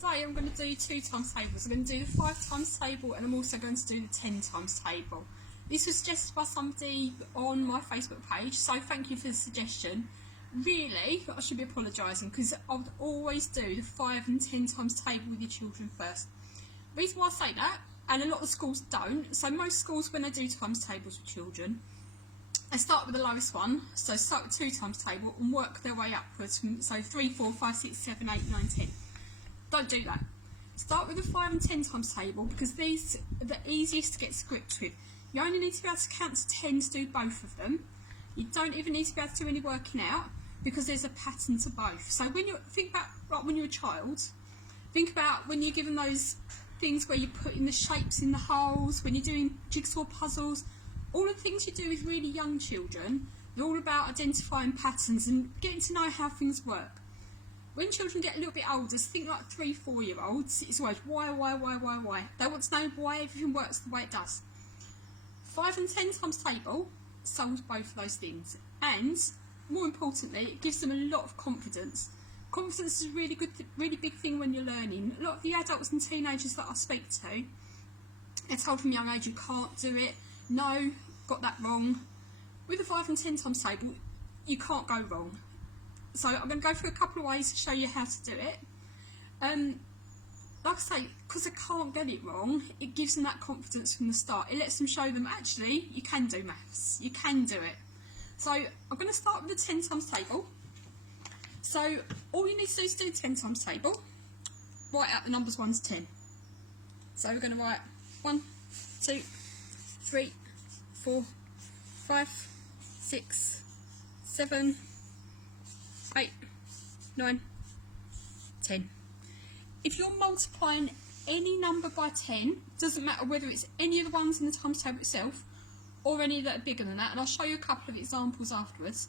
today I'm going to do 2 times tables. I'm going to do the 5 times table, and I'm also going to do the 10 times table. This was suggested by somebody on my Facebook page, so thank you for the suggestion. Really, I should be apologising, because I would always do the 5 and 10 times table with your children first. The reason why I say that, and a lot of schools don't, so most schools when they do times tables with children, they start with the lowest one, so start with 2 times table and work their way upwards from, so 3, 4, 5, 6, 7, 8, 9, 10. Don't do that. Start with the 5 and 10 times table, because these are the easiest to get to grips with. You only need to be able to count to 10 to do both of them. You don't even need to be able to do any working out, because there's a pattern to both. So when you think about, like when you're a child, think about when you're given those things where you're putting the shapes in the holes, when you're doing jigsaw puzzles, all the things you do with really young children, they're all about identifying patterns and getting to know how things work. When children get a little bit older, think like 3, 4-year-olds, it's always why. They want to know why everything works the way it does. 5 and 10 times table solves both of those things, and more importantly, it gives them a lot of confidence. Confidence is a really big thing when you're learning. A lot of the adults and teenagers that I speak to, they're told from a young age you can't do it. No, got that wrong. With the 5 and 10 times table, you can't go wrong. So I'm going to go through a couple of ways to show you how to do it. Like I say, because they can't get it wrong, it gives them that confidence from the start. It lets them show them, actually, you can do maths. You can do it. So I'm going to start with the 10 times table. So all you need to do is do the 10 times table. Write out the numbers 1 to 10. So we're going to write 1, 2, 3, 4, 5, 6, 7, 8, 9, 10. If you're multiplying any number by 10, doesn't matter whether it's any of the ones in the times table itself or any that are bigger than that, and I'll show you a couple of examples afterwards.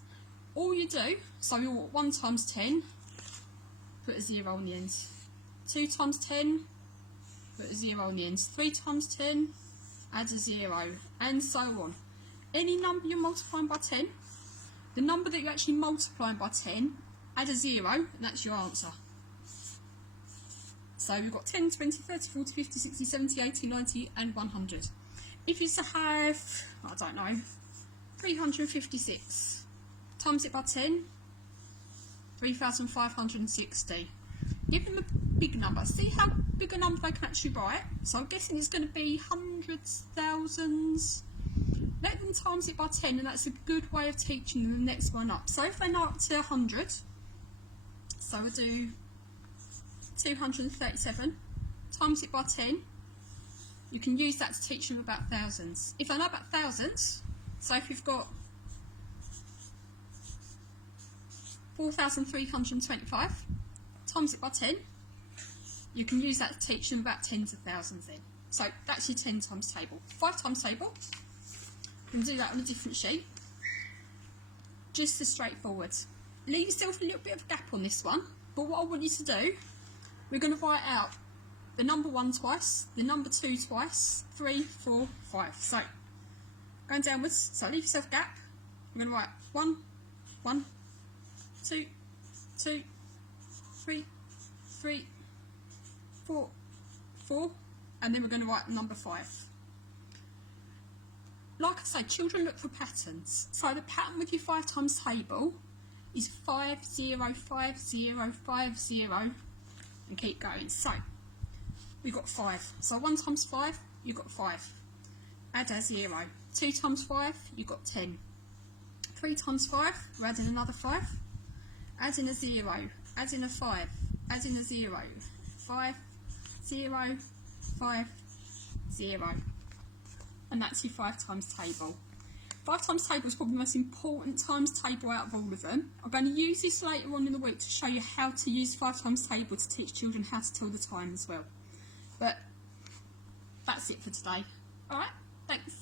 All you do, so you're 1 times 10, put a 0 on the end. 2 times 10, put a 0 on the end. 3 times 10, add a 0, and so on. Any number you're multiplying by 10, the number that you're actually multiplying by 10, add a 0, and that's your answer. So we've got 10, 20, 30, 40, 50, 60, 70, 80, 90, and 100. If you have, I don't know, 356, times it by 10, 3,560. Give them a big number. See how big a number they can actually write. So I'm guessing it's going to be hundreds, thousands. Let them times it by 10, and that's a good way of teaching them the next one up. So if they know up to 100, so we'll do 237, times it by 10, you can use that to teach them about thousands. If they know about thousands, so if you've got 4,325, times it by 10, you can use that to teach them about tens of thousands then. So that's your 10 times table. 5 times table, you can do that on a different sheet. Just as straightforward. Leave yourself a little bit of a gap on this one, but what I want you to do, we're going to write out the number 1 twice, the number 2 twice, 3, 4, 5. So, going downwards, so leave yourself a gap. We're going to write 1, 1, 2, 2, 3, 3, 4, 4, and then we're going to write number 5. Like I say, children look for patterns. So the pattern with your 5 times table is 5, 0, 5, 0, 5, 0, and keep going. So we've got 5. So 1 times 5, you've got 5. Add a 0. 2 times 5, you've got 10. 3 times 5, we're adding another 5. Add in a 0. Add in a 5. Add in a 0. 5, 0, 5, 0. And that's your 5 times table. 5 times table is probably the most important times table out of all of them. I'm going to use this later on in the week to show you how to use 5 times table to teach children how to tell the time as well. But that's it for today. Alright, thanks.